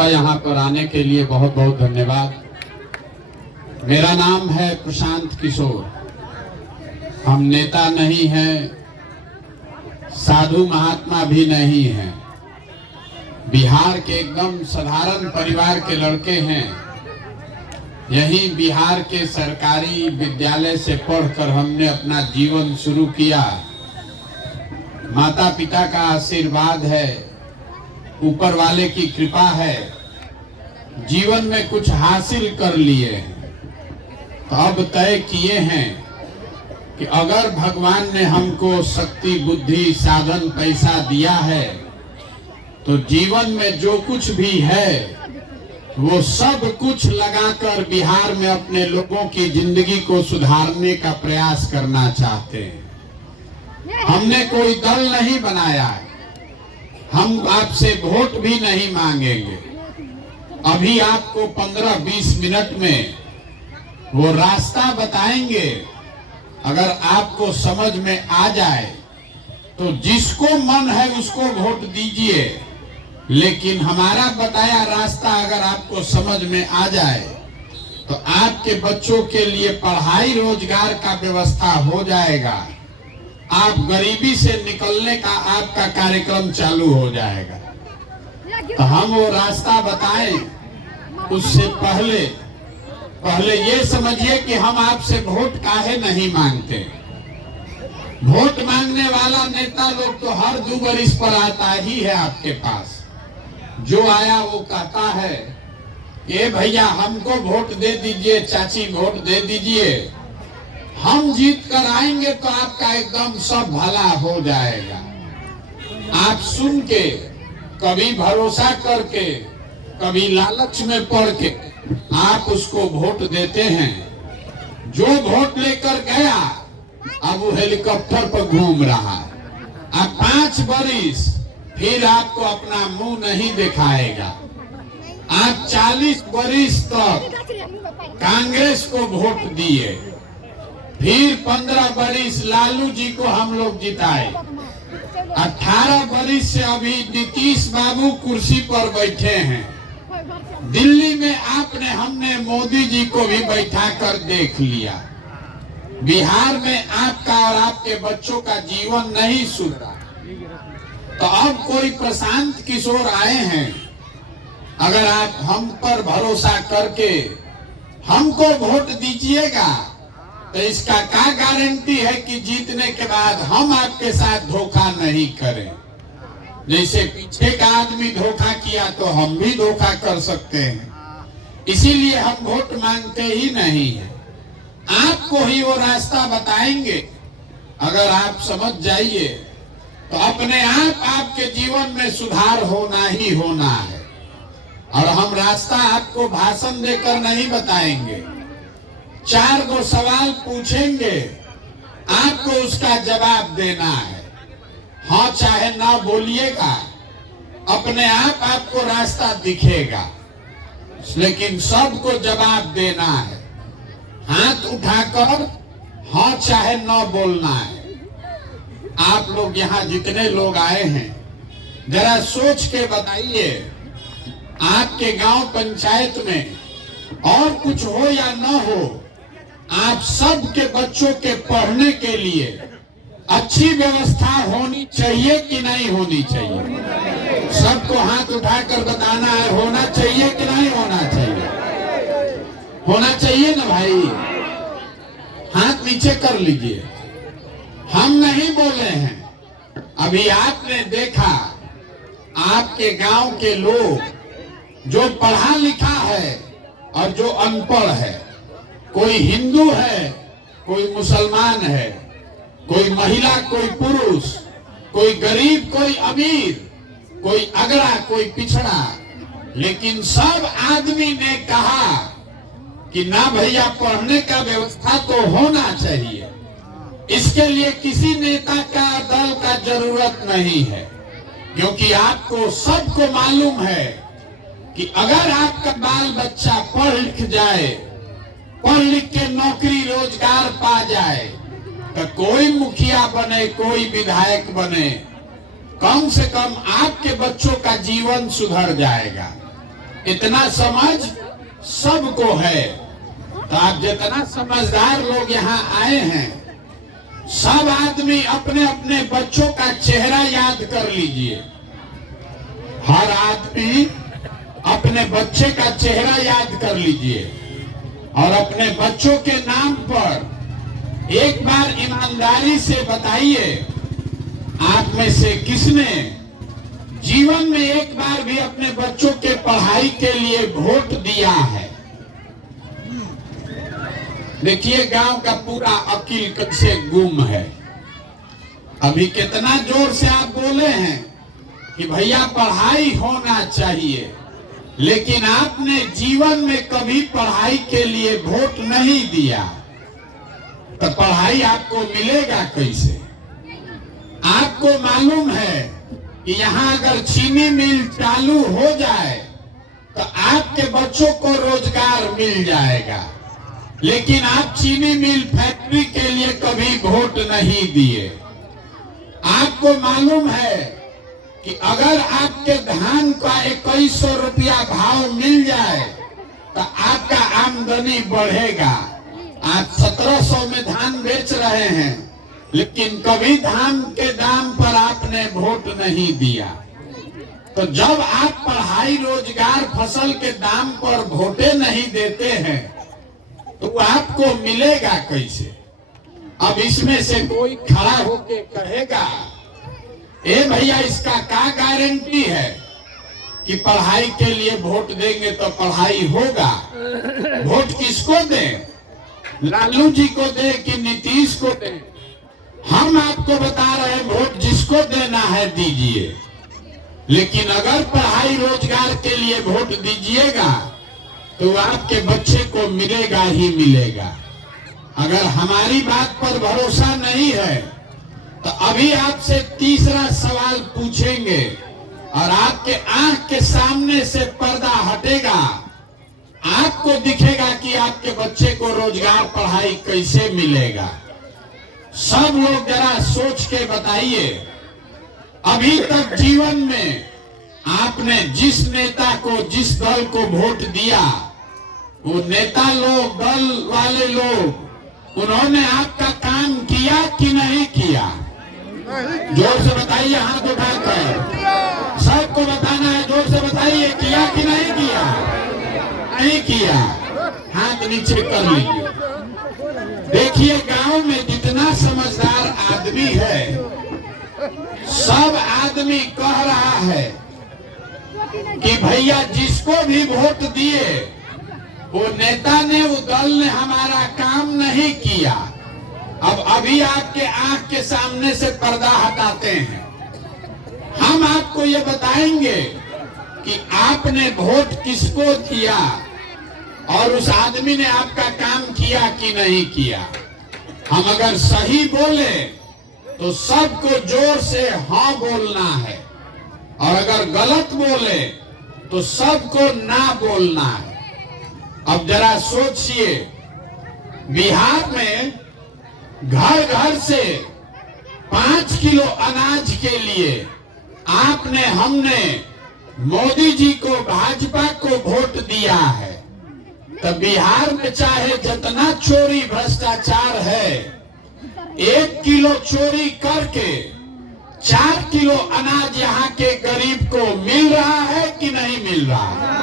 आपका यहाँ पर आने के लिए बहुत बहुत धन्यवाद। मेरा नाम है प्रशांत किशोर। हम नेता नहीं हैं, साधु महात्मा भी नहीं हैं, बिहार के एकदम साधारण परिवार के लड़के हैं। यही बिहार के सरकारी विद्यालय से पढ़कर हमने अपना जीवन शुरू किया। माता पिता का आशीर्वाद है, ऊपर वाले की कृपा है, जीवन में कुछ हासिल कर लिए हैं। तो अब तय किए हैं कि अगर भगवान ने हमको शक्ति, बुद्धि, साधन, पैसा दिया है तो जीवन में जो कुछ भी है वो सब कुछ लगाकर बिहार में अपने लोगों की जिंदगी को सुधारने का प्रयास करना चाहते हैं। हमने कोई दल नहीं बनाया है, हम आपसे वोट भी नहीं मांगेंगे। अभी आपको 15-20 मिनट में वो रास्ता बताएंगे। अगर आपको समझ में आ जाए तो जिसको मन है उसको वोट दीजिए, लेकिन हमारा बताया रास्ता अगर आपको समझ में आ जाए तो आपके बच्चों के लिए पढ़ाई, रोजगार का व्यवस्था हो जाएगा। आप गरीबी से निकलने का आपका कार्यक्रम चालू हो जाएगा। तो हम वो रास्ता बताएं उससे पहले ये समझिए कि हम आपसे वोट काहे नहीं मांगते। वोट मांगने वाला नेता लोग तो हर 2 बरिस पर आता ही है आपके पास। जो आया वो कहता है कि भैया हमको वोट दे दीजिए, चाची वोट दे दीजिए, हम जीत कर आएंगे तो आपका एकदम सब भला हो जाएगा। आप सुन के, कभी भरोसा करके, कभी लालच में पड़ के आप उसको वोट देते हैं। जो वोट लेकर गया अब वो हेलीकॉप्टर पर घूम रहा है। अब 5 बरिस फिर आपको अपना मुंह नहीं दिखाएगा। आप 40 बरिस तक कांग्रेस को वोट दिए, फिर 15 बरिस लालू जी को हम लोग जिताए, 18 बरिस से अभी नीतीश बाबू कुर्सी पर बैठे हैं। दिल्ली में हमने मोदी जी को भी बैठा कर देख लिया। बिहार में आपका और आपके बच्चों का जीवन नहीं सुधरा। तो अब कोई प्रशांत किशोर आए हैं, अगर आप हम पर भरोसा करके हमको वोट दीजिएगा तो इसका क्या गारंटी है कि जीतने के बाद हम आपके साथ धोखा नहीं करें। जैसे पीछे का आदमी धोखा किया तो हम भी धोखा कर सकते हैं। इसीलिए हम वोट मांगते ही नहीं है, आपको ही वो रास्ता बताएंगे। अगर आप समझ जाइए तो अपने आप आपके जीवन में सुधार होना ही होना है। और हम रास्ता आपको भाषण देकर नहीं बताएंगे, 4 गो सवाल पूछेंगे, आपको उसका जवाब देना है। हाँ चाहे ना बोलिएगा, अपने आप आपको रास्ता दिखेगा, लेकिन सबको जवाब देना है। हाथ उठाकर हाँ चाहे ना बोलना है। आप लोग यहाँ जितने लोग आए हैं जरा सोच के बताइए, आपके गांव पंचायत में और कुछ हो या न हो, आप सबके बच्चों के पढ़ने के लिए अच्छी व्यवस्था होनी चाहिए कि नहीं होनी चाहिए? सबको हाथ उठाकर बताना है, होना चाहिए कि नहीं होना चाहिए? होना चाहिए ना भाई, हाथ नीचे कर लीजिए। हम नहीं बोले हैं। अभी आपने देखा आपके गांव के लोग जो पढ़ा लिखा है और जो अनपढ़ है, कोई हिंदू है, कोई मुसलमान है, कोई महिला, कोई पुरुष, कोई गरीब, कोई अमीर, कोई अगड़ा, कोई पिछड़ा, लेकिन सब आदमी ने कहा कि ना भैया पढ़ने का व्यवस्था तो होना चाहिए। इसके लिए किसी नेता का, दल का जरूरत नहीं है, क्योंकि आपको सबको मालूम है कि अगर आपका बाल बच्चा पढ़ लिख जाए, पढ़ लिख के नौकरी रोजगार पा जाए, तो कोई मुखिया बने, कोई विधायक बने, कम से कम आपके बच्चों का जीवन सुधर जाएगा। इतना समझ सबको है। तो आप जितना समझदार लोग यहाँ आए हैं, सब आदमी अपने अपने बच्चों का चेहरा याद कर लीजिए। हर आदमी अपने बच्चे का चेहरा याद कर लीजिए और अपने बच्चों के नाम पर एक बार ईमानदारी से बताइए, आप में से किसने जीवन में एक बार भी अपने बच्चों के पढ़ाई के लिए वोट दिया है? देखिए, गांव का पूरा अकील कैसे गुम है। अभी कितना जोर से आप बोले हैं कि भैया पढ़ाई होना चाहिए, लेकिन आपने जीवन में कभी पढ़ाई के लिए वोट नहीं दिया, तो पढ़ाई आपको मिलेगा कैसे? आपको मालूम है कि यहाँ अगर चीनी मिल चालू हो जाए तो आपके बच्चों को रोजगार मिल जाएगा, लेकिन आप चीनी मिल फैक्ट्री के लिए कभी वोट नहीं दिए। आपको मालूम है कि अगर आपके धान का 2100 रुपया भाव मिल जाए तो आपका आमदनी बढ़ेगा। आप 1700 में धान बेच रहे हैं, लेकिन कभी धान के दाम पर आपने वोट नहीं दिया। तो जब आप पढ़ाई, रोजगार, फसल के दाम पर वोटे नहीं देते हैं तो आपको मिलेगा कैसे? अब इसमें से कोई खड़ा होके कहेगा, ए भैया इसका क्या गारंटी है कि पढ़ाई के लिए वोट देंगे तो पढ़ाई होगा? वोट किसको दें? लालू जी को दे कि नीतीश को दे? हम आपको बता रहे हैं, वोट जिसको देना है दीजिए, लेकिन अगर पढ़ाई रोजगार के लिए वोट दीजिएगा तो आपके बच्चे को मिलेगा ही मिलेगा। अगर हमारी बात पर भरोसा नहीं है तो अभी आपसे तीसरा सवाल पूछेंगे और आपके आंख के सामने से पर्दा हटेगा, आपको दिखेगा कि आपके बच्चे को रोजगार, पढ़ाई कैसे मिलेगा। सब लोग जरा सोच के बताइए, अभी तक जीवन में आपने जिस नेता को, जिस दल को वोट दिया, वो नेता लोग, दल वाले लोग, उन्होंने आपका काम किया कि नहीं किया? जोर से बताइए, हाथ उठाकर सबको बताना है। जोर से बताइए, किया कि नहीं किया? नहीं किया, हाथ नीचे कर लीजिए। देखिए, गांव में जितना समझदार आदमी है, सब आदमी कह रहा है कि भैया जिसको भी वोट दिए वो नेता ने, वो दल ने हमारा काम नहीं किया। अब अभी आपके आंख के सामने से पर्दा हटाते हैं। हम आपको ये बताएंगे कि आपने वोट किसको दिया और उस आदमी ने आपका काम किया कि नहीं किया। हम अगर सही बोले तो सबको जोर से हाँ बोलना है, और अगर गलत बोले तो सबको ना बोलना है। अब जरा सोचिए, बिहार में घर घर से 5 किलो अनाज के लिए आपने, हमने मोदी जी को, भाजपा को वोट दिया है। तो बिहार में चाहे जितना चोरी भ्रष्टाचार है, 1 किलो चोरी करके 4 किलो अनाज यहाँ के गरीब को मिल रहा है कि नहीं मिल रहा है?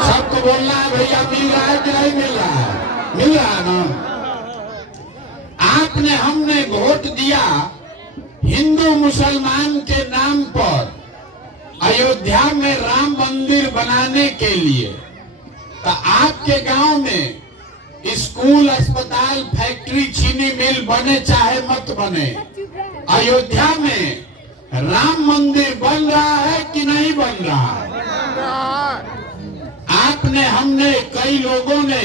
सबको बोलना है भैया, मिल रहा है कि नहीं मिल रहा है? मिल रहा है ना? आपने, हमने वोट दिया हिंदू मुसलमान के नाम पर अयोध्या में राम मंदिर बनाने के लिए। तो आपके गांव में स्कूल, अस्पताल, फैक्ट्री, चीनी मिल बने चाहे मत बने, अयोध्या में राम मंदिर बन रहा है कि नहीं बन रहा है? आपने, हमने, कई लोगों ने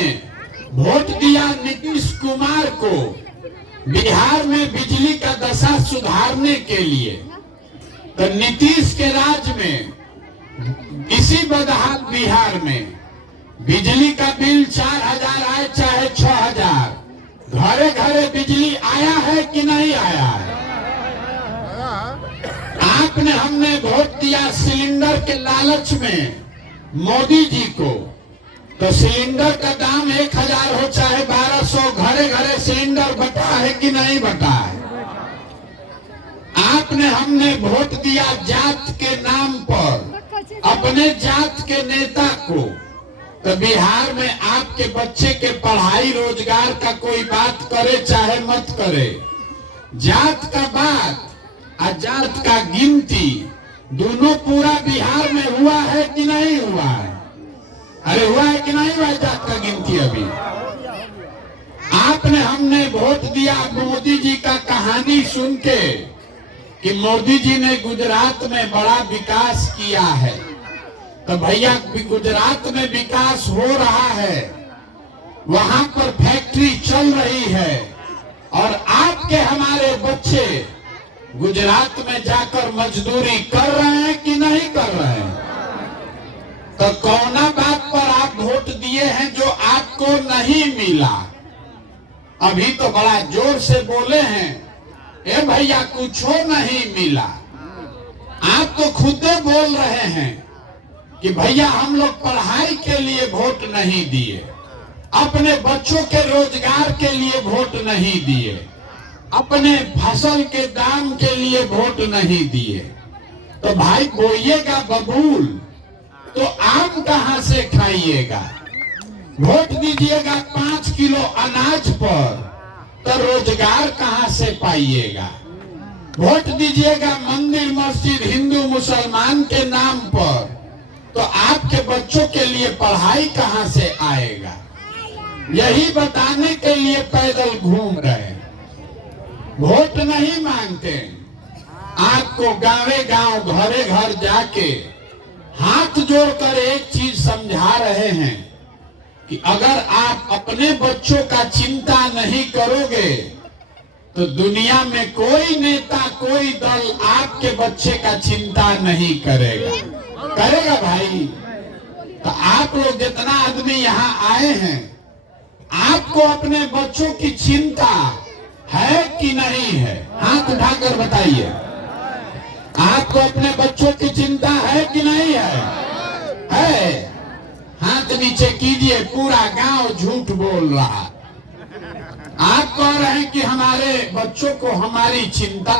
वोट दिया नीतीश कुमार को बिहार में बिजली का दशा सुधारने के लिए। तो नीतीश के राज में इसी बदहाल बिहार में बिजली का बिल 4000 आए चाहे 6000, घरे घरे बिजली आया है कि नहीं आया है? आपने, हमने वोट दिया सिलेंडर के लालच में मोदी जी को, तो सिलेंडर का दाम 1000 हो चाहे 1200, घरे घरे सिलेंडर बटा है कि नहीं बटा है? आपने हमने वोट दिया जात के नाम पर अपने जात के नेता को, तो बिहार में आपके बच्चे के पढ़ाई रोजगार का कोई बात करे चाहे मत करे, जात का बात और जात का गिनती दोनों पूरा बिहार में हुआ है कि नहीं हुआ है? अरे हुआ है कि नहीं हुआ है जात का गिनती? अभी आपने हमने वोट दिया मोदी जी का कहानी सुन के कि मोदी जी ने गुजरात में बड़ा विकास किया है, तो भैया गुजरात में विकास हो रहा है, वहां पर फैक्ट्री चल रही है, और आपके हमारे बच्चे गुजरात में जाकर मजदूरी कर रहे हैं कि नहीं कर रहे हैं? तो कौना बात पर आप वोट दिए हैं जो आपको नहीं मिला? अभी तो बड़ा जोर से बोले हैं, ए भैया कुछ नहीं मिला। आप तो खुद बोल रहे हैं कि भैया हम लोग पढ़ाई के लिए वोट नहीं दिए, अपने बच्चों के रोजगार के लिए वोट नहीं दिए, अपने फसल के दाम के लिए वोट नहीं दिए। तो भाई बोइएगा बबूल तो आम कहां से खाइएगा? वोट दीजिएगा 5 किलो अनाज पर तो रोजगार कहां से पाइएगा? वोट दीजिएगा मंदिर मस्जिद हिंदू मुसलमान के नाम पर तो आपके बच्चों के लिए पढ़ाई कहां से आएगा? यही बताने के लिए पैदल घूम रहे, वोट नहीं मांगते। आपको गांवे गांव घरे घर जाके हाथ जोड़कर एक चीज समझा रहे हैं कि अगर आप अपने बच्चों का चिंता नहीं करोगे तो दुनिया में कोई नेता कोई दल आपके बच्चे का चिंता नहीं करेगा। करेगा भाई? तो आप लोग जितना आदमी यहाँ आए हैं, आपको अपने बच्चों की चिंता है कि नहीं है? हाथ उठाकर बताइए, आपको अपने बच्चों की चिंता है कि नहीं है? है? हाथ नीचे कीजिए। पूरा गांव झूठ बोल रहा। आप कह रहे हैं कि हमारे बच्चों को हमारी चिंता।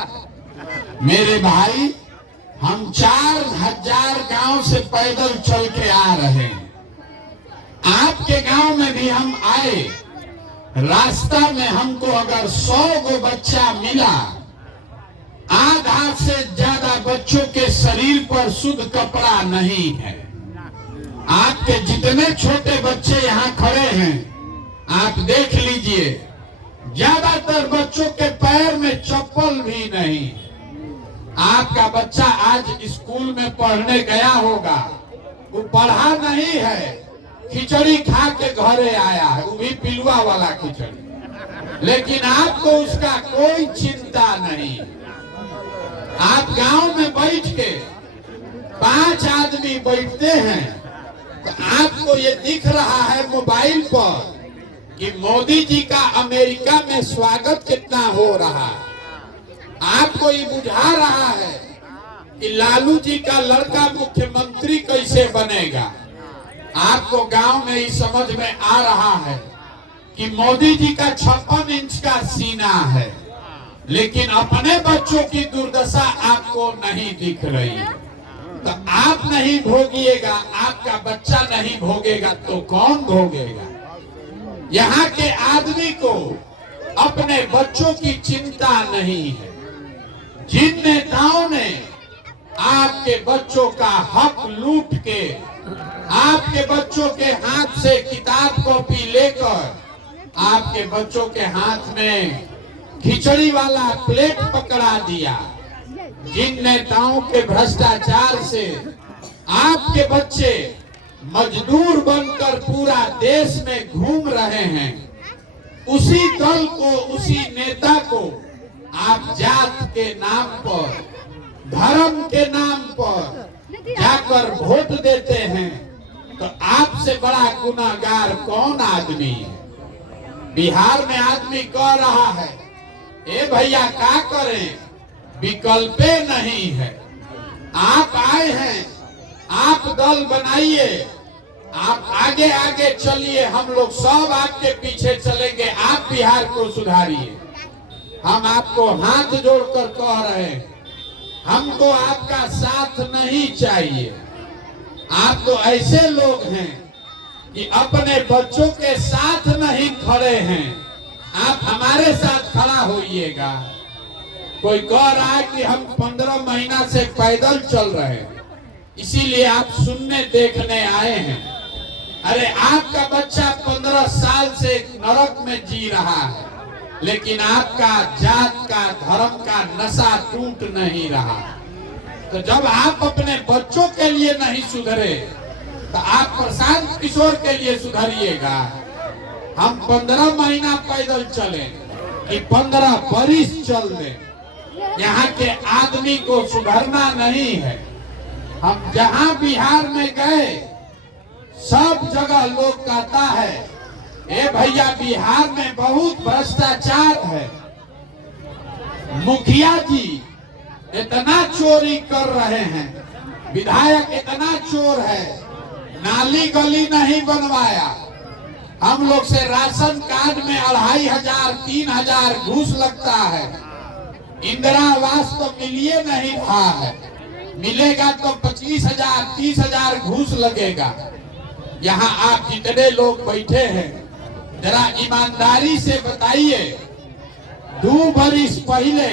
मेरे भाई, हम 4000 गांव से पैदल चल के आ रहे हैं। आपके गांव में भी हम आए, रास्ता में हमको अगर 100 गो बच्चा मिला, आधा से ज्यादा बच्चों के शरीर पर शुद्ध कपड़ा नहीं है। आपके जितने छोटे बच्चे यहाँ खड़े हैं, आप देख लीजिए, ज्यादातर बच्चों के पैर में चप्पल भी नहीं। आपका बच्चा आज स्कूल में पढ़ने गया होगा, वो पढ़ा नहीं है, खिचड़ी खा के घरे आया है, वो भी पिलुआ वाला खिचड़ी, लेकिन आपको उसका कोई चिंता नहीं। आप गांव में बैठ के 5 आदमी बैठते हैं, तो आपको ये दिख रहा है मोबाइल पर कि मोदी जी का अमेरिका में स्वागत कितना हो रहा है। आपको ये बुझा रहा है कि लालू जी का लड़का मुख्यमंत्री कैसे बनेगा। आपको गांव में ही समझ में आ रहा है कि मोदी जी का 56 इंच का सीना है, लेकिन अपने बच्चों की दुर्दशा आपको नहीं दिख रही। तो आप नहीं भोगिएगा, आपका बच्चा नहीं भोगेगा तो कौन भोगेगा? यहाँ के आदमी को अपने बच्चों की चिंता नहीं है। जिन नेताओं ने आपके बच्चों का हक लूट के आपके बच्चों के हाथ से किताब कॉपी लेकर आपके बच्चों के हाथ में खिचड़ी वाला प्लेट पकड़ा दिया, जिन नेताओं के भ्रष्टाचार से आपके बच्चे मजदूर बनकर पूरा देश में घूम रहे हैं, उसी दल को, उसी नेता को आप जात के नाम पर, धर्म के नाम पर जाकर वोट देते हैं। तो आपसे बड़ा गुनाहगार कौन आदमी है? बिहार में आदमी कह रहा है, ए भैया क्या करें, विकल्पे नहीं है। आप आए हैं, आप दल बनाइए, आप आगे आगे चलिए, हम लोग सब आपके पीछे चलेंगे। आप बिहार को सुधारिए। हम आपको हाथ जोड़कर कह रहे हैं, हमको आपका साथ नहीं चाहिए। आप तो ऐसे लोग हैं कि अपने बच्चों के साथ नहीं खड़े हैं। आप हमारे साथ खड़ा होइएगा। कोई कह रहा है कि हम 15 महीना से पैदल चल रहे हैं, इसीलिए आप सुनने देखने आए हैं। अरे आपका बच्चा 15 साल से नरक में जी रहा है, लेकिन आपका जात का धर्म का नशा टूट नहीं रहा। तो जब आप अपने बच्चों के लिए नहीं सुधरे तो आप प्रशांत किशोर के लिए सुधरिएगा। हम 15 महीना पैदल चले कि 15 बरिस चल दें, यहाँ के आदमी को सुधरना नहीं है। हम जहाँ बिहार में गए सब जगह लोग कहता है, ए भैया बिहार में बहुत भ्रष्टाचार है, मुखिया जी इतना चोरी कर रहे हैं, विधायक इतना चोर है, नाली गली नहीं बनवाया, हम लोग से राशन कार्ड में 2500 3000 घूस लगता है, इंदिरा आवास तो मिलिए नहीं रहा है, मिलेगा तो 25,000 30,000 घूस लगेगा। यहाँ आप जितने लोग बैठे हैं जरा ईमानदारी से बताइए, 2 बरिस पहले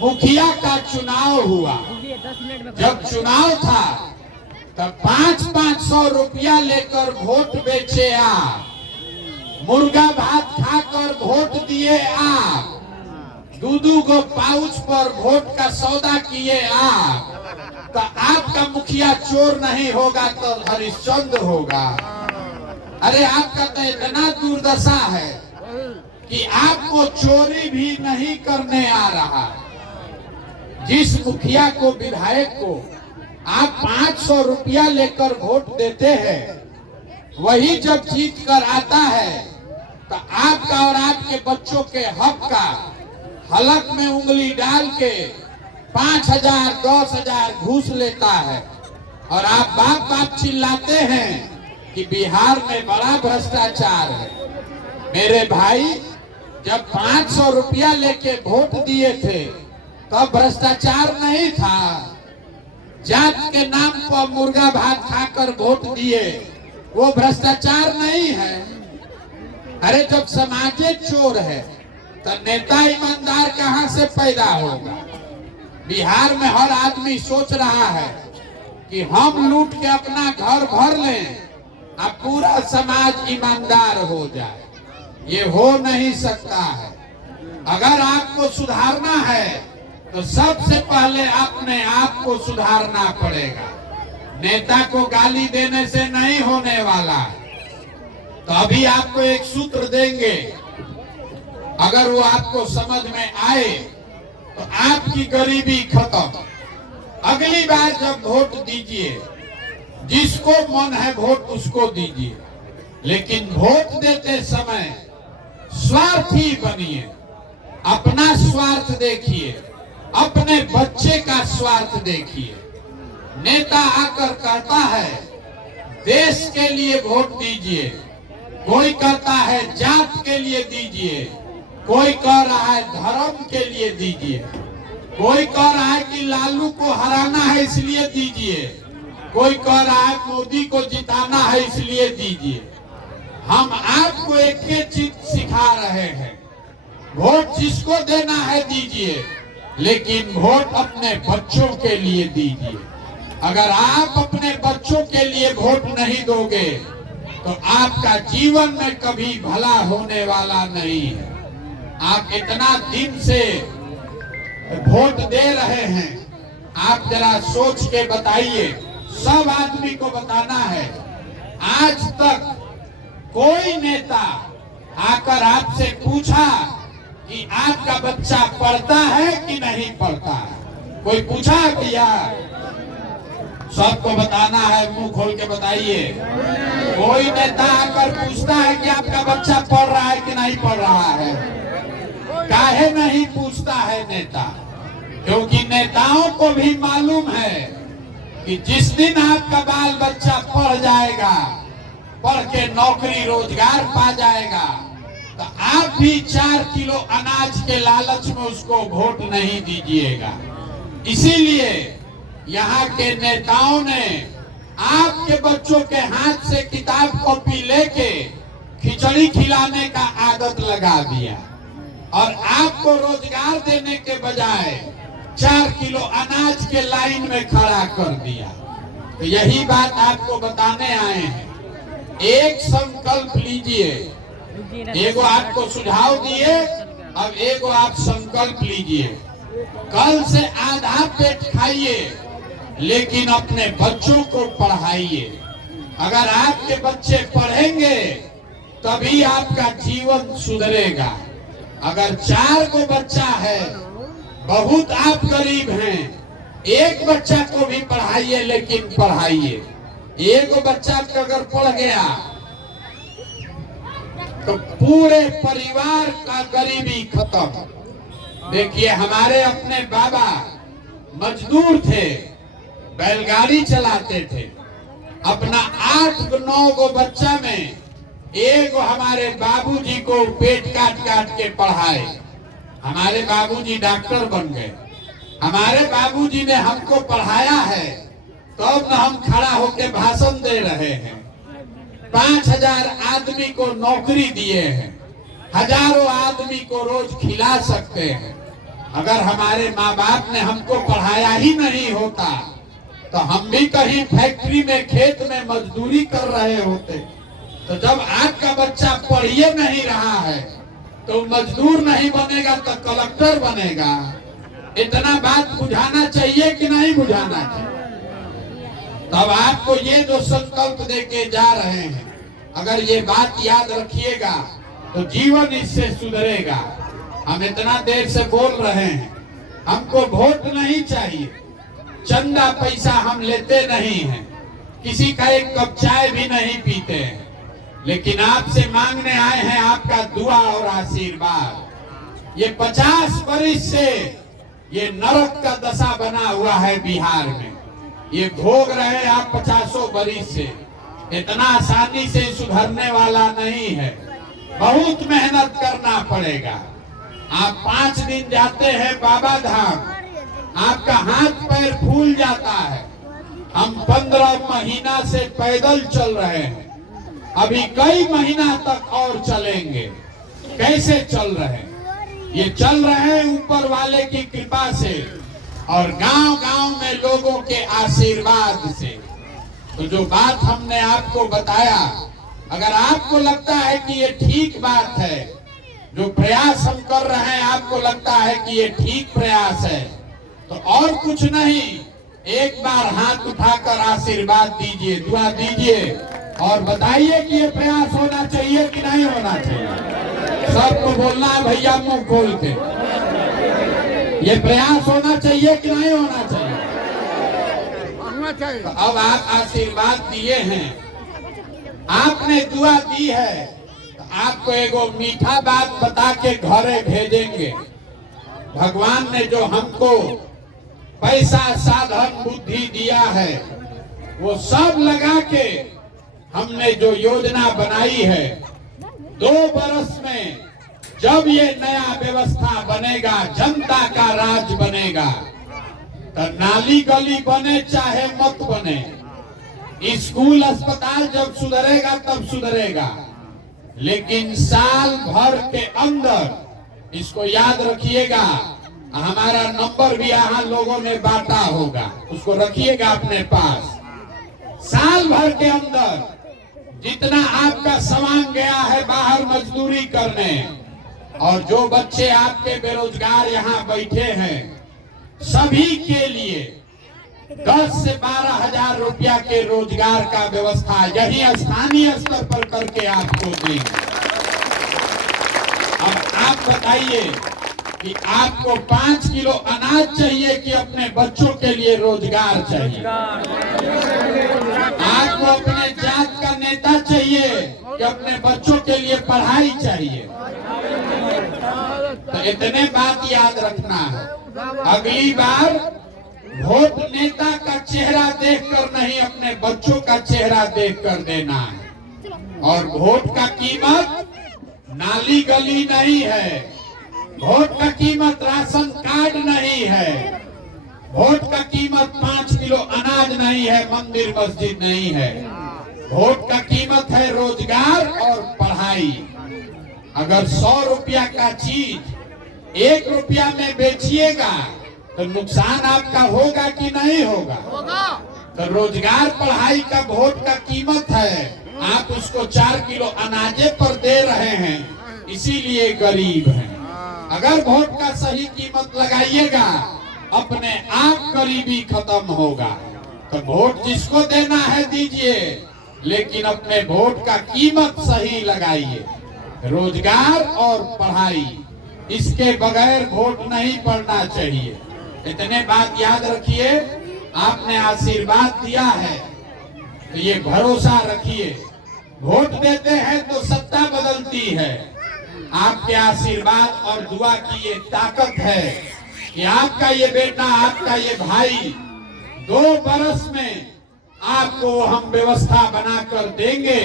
मुखिया का चुनाव हुआ, जब चुनाव था तब 500 रुपया लेकर वोट बेचे आप, मुर्गा भात खाकर वोट दिए आप, 2 गो पाउच पर वोट का सौदा किए आप। तो आपका मुखिया चोर नहीं होगा तो हरिश्चंद्र होगा। अरे आपका तो इतना दुर्दशा है कि आपको चोरी भी नहीं करने आ रहा। जिस मुखिया को, विधायक को आप 500 रुपया लेकर वोट देते हैं, वही जब जीत कर आता है तो आपका और आपके बच्चों के हक का हलक में उंगली डाल के 5,000 10,000 घूस लेता है। और आप बाप बाप चिल्लाते हैं कि बिहार में बड़ा भ्रष्टाचार है। मेरे भाई, जब 500 रुपया लेके वोट दिए थे तब भ्रष्टाचार नहीं था। जात के नाम पर मुर्गा भात खाकर वोट दिए, वो भ्रष्टाचार नहीं है। अरे जब समाज चोर है तो नेता ईमानदार कहां से पैदा होगा। बिहार में हर आदमी सोच रहा है कि हम लूट के अपना घर भर लें, अब पूरा समाज ईमानदार हो जाए। ये हो नहीं सकता है। अगर आपको सुधारना है तो सबसे पहले अपने आप को सुधारना पड़ेगा। नेता को गाली देने से नहीं होने वाला। तो अभी आपको एक सूत्र देंगे, अगर वो आपको समझ में आए तो आपकी गरीबी खत्म। अगली बार जब वोट दीजिए, जिसको मन है वोट उसको दीजिए, लेकिन वोट देते समय स्वार्थी बनिए। अपना स्वार्थ देखिए, अपने बच्चे का स्वार्थ देखिए। नेता आकर कहता है देश के लिए वोट दीजिए, कोई कहता है जात के लिए दीजिए, कोई कह रहा है धर्म के लिए दीजिए, कोई कह रहा है कि लालू को हराना है इसलिए दीजिए, कोई कह रहा है मोदी को जिताना है इसलिए दीजिए। हम आपको एक ही चीज सिखा रहे हैं, वोट जिसको देना है दीजिए, लेकिन वोट अपने बच्चों के लिए दीजिए। अगर आप अपने बच्चों के लिए वोट नहीं दोगे तो आपका जीवन में कभी भला होने वाला नहीं है। आप इतना दिन से वोट दे रहे हैं, आप जरा सोच के बताइए। सब आदमी को बताना है, आज तक कोई नेता आकर आपसे पूछा कि आपका बच्चा पढ़ता है कि नहीं पढ़ता है? कोई पूछा है भैया? सबको बताना है, मुंह खोल के बताइए। कोई नेता आकर पूछता है कि आपका बच्चा पढ़ रहा है कि नहीं पढ़ रहा है? काहे नहीं पूछता है नेता? क्योंकि नेताओं को भी मालूम है कि जिस दिन आपका बाल बच्चा पढ़ जाएगा, पढ़ के नौकरी रोजगार पा जाएगा, तो आप भी 4 किलो अनाज के लालच में उसको वोट नहीं दीजिएगा। इसीलिए यहाँ के नेताओं ने आपके बच्चों के हाथ से किताब कॉपी लेके खिचड़ी खिलाने का आदत लगा दिया और आपको रोजगार देने के बजाय 4 किलो अनाज के लाइन में खड़ा कर दिया। तो यही बात आपको बताने आए हैं। एक संकल्प लीजिए, एगो आपको सुझाव दिए, अब एगो आप संकल्प लीजिए। कल से आधा पेट खाइए, लेकिन अपने बच्चों को पढ़ाइए। अगर आपके बच्चे पढ़ेंगे तभी आपका जीवन सुधरेगा। अगर 4 को बच्चा है, बहुत आप गरीब हैं, एक बच्चा को भी पढ़ाइए, लेकिन पढ़ाइए। एक बच्चा अगर पढ़ गया तो पूरे परिवार का गरीबी खत्म। देखिए, हमारे अपने बाबा मजदूर थे, बैलगाड़ी चलाते थे। अपना 8-9 गो बच्चा में एक हमारे बाबूजी को पेट काट काट के पढ़ाए। हमारे बाबूजी डॉक्टर बन गए। हमारे बाबूजी ने हमको पढ़ाया है, तब न हम खड़ा होके भाषण दे रहे हैं। 5000 आदमी को नौकरी दिए हैं, हजारों आदमी को रोज खिला सकते हैं। अगर हमारे माँ बाप ने हमको पढ़ाया ही नहीं होता तो हम भी कहीं फैक्ट्री में, खेत में मजदूरी कर रहे होते। तो जब आपका बच्चा पढ़िए नहीं रहा है तो मजदूर नहीं बनेगा तो कलेक्टर बनेगा। इतना बात बुझाना चाहिए कि नहीं बुझाना चाहिए? तब आपको ये जो संकल्प देके जा रहे हैं, अगर ये बात याद रखिएगा तो जीवन इससे सुधरेगा। हम इतना देर से बोल रहे हैं, हमको वोट नहीं चाहिए, चंदा पैसा हम लेते नहीं हैं, किसी का एक कप चाय भी नहीं पीते हैं, लेकिन आपसे मांगने आए हैं आपका दुआ और आशीर्वाद। ये 50 वर्ष से ये नरक का दशा बना हुआ है बिहार में, ये भोग रहे आप 50 वर्ष से। इतना आसानी से सुधरने वाला नहीं है, बहुत मेहनत करना पड़ेगा। आप 5 दिन जाते हैं बाबा धाम, आपका हाथ पैर फूल जाता है। हम 15 महीना से पैदल चल रहे हैं, अभी कई महीना तक और चलेंगे। कैसे चल रहे हैं? ये चल रहे हैं ऊपर वाले की कृपा से और गांव-गांव में लोगों के आशीर्वाद से। तो जो बात हमने आपको बताया, अगर आपको लगता है कि ये ठीक बात है, जो प्रयास हम कर रहे हैं आपको लगता है कि ये ठीक प्रयास है, तो और कुछ नहीं, एक बार हाथ उठाकर आशीर्वाद दीजिए, दुआ दीजिए और बताइए कि ये प्रयास होना चाहिए कि नहीं होना चाहिए। सबको बोलना है भैया मुंह खोल के, ये प्रयास होना चाहिए कि नहीं होना चाहिए? तो अब आप आशीर्वाद दिए हैं, आपने दुआ दी है, तो आपको एगो मीठा बात बता के घरे भेजेंगे। भगवान ने जो हमको पैसा, साधन, बुद्धि दिया है, वो सब लगा के हमने जो योजना बनाई है, 2 बरस में जब ये नया व्यवस्था बनेगा, जनता का राज बनेगा, तो नाली गली बने चाहे मत बने, स्कूल अस्पताल जब सुधरेगा तब सुधरेगा, लेकिन साल भर के अंदर, इसको याद रखिएगा, हमारा नंबर भी यहाँ लोगों ने बांटा होगा, उसको रखिएगा अपने पास। साल भर के अंदर जितना आपका सामान गया है बाहर मजदूरी करने, और जो बच्चे आपके बेरोजगार यहाँ बैठे हैं, सभी के लिए 10 से 12 हजार रुपया के रोजगार का व्यवस्था यही स्थानीय स्तर पर करके आपको देंगे। अब आप बताइए कि आपको 5 किलो अनाज चाहिए कि अपने बच्चों के लिए रोजगार चाहिए? आपको अपने जात का नेता चाहिए कि अपने बच्चों के लिए पढ़ाई चाहिए? तो इतने बात याद रखना है। अगली बार वोट नेता का चेहरा देखकर नहीं, अपने बच्चों का चेहरा देखकर देना है। और वोट का कीमत नाली गली नहीं है, वोट का कीमत राशन कार्ड नहीं है, वोट का कीमत 5 किलो अनाज नहीं है, मंदिर मस्जिद नहीं है। वोट का कीमत है रोजगार और पढ़ाई। अगर 100 रुपया का चीज 1 रुपया में बेचिएगा तो नुकसान आपका होगा कि नहीं होगा? तो रोजगार पढ़ाई का वोट का कीमत है, आप उसको 4 किलो अनाजे पर दे रहे हैं, इसीलिए गरीब हैं। अगर वोट का सही कीमत लगाइएगा अपने आप गरीबी खत्म होगा। तो वोट जिसको देना है दीजिए, लेकिन अपने वोट का कीमत सही लगाइए। रोजगार और पढ़ाई, इसके बगैर वोट नहीं पड़ना चाहिए। इतने बात याद रखिए, आपने आशीर्वाद दिया है तो ये भरोसा रखिए, वोट देते हैं तो सत्ता बदलती है। आपके आशीर्वाद और दुआ की ये ताकत है कि आपका ये बेटा, आपका ये भाई 2 बरस में आपको हम व्यवस्था बनाकर देंगे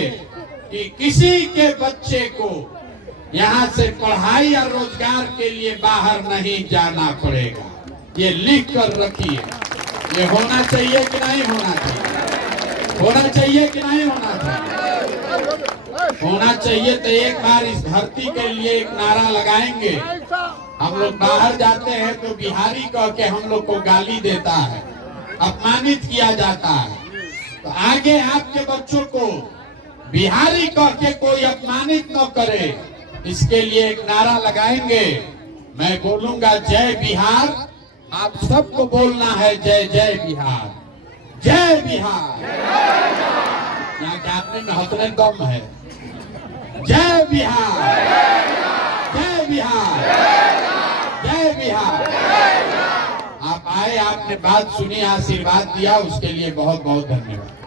कि किसी के बच्चे को यहाँ से पढ़ाई और रोजगार के लिए बाहर नहीं जाना पड़ेगा। ये लिख कर रखिए। ये होना चाहिए कि नहीं होना चाहिए? होना चाहिए कि नहीं होना चाहिए? होना चाहिए। तो एक बार इस धरती के लिए एक नारा लगाएंगे। हम लोग बाहर जाते हैं तो बिहारी कह के हम लोग को गाली देता है, अपमानित किया जाता है। तो आगे आपके बच्चों को बिहारी कह के कोई अपमानित न करे, इसके लिए एक नारा लगाएंगे। मैं बोलूंगा जय बिहार, आप सबको बोलना है जय जय बिहार, जय बिहार। यहाँ के आदमी में हौसले दम है। जय बिहार, जय बिहार, जय बिहार। आप आए, आपने बात सुनी, आशीर्वाद दिया, उसके लिए बहुत बहुत धन्यवाद।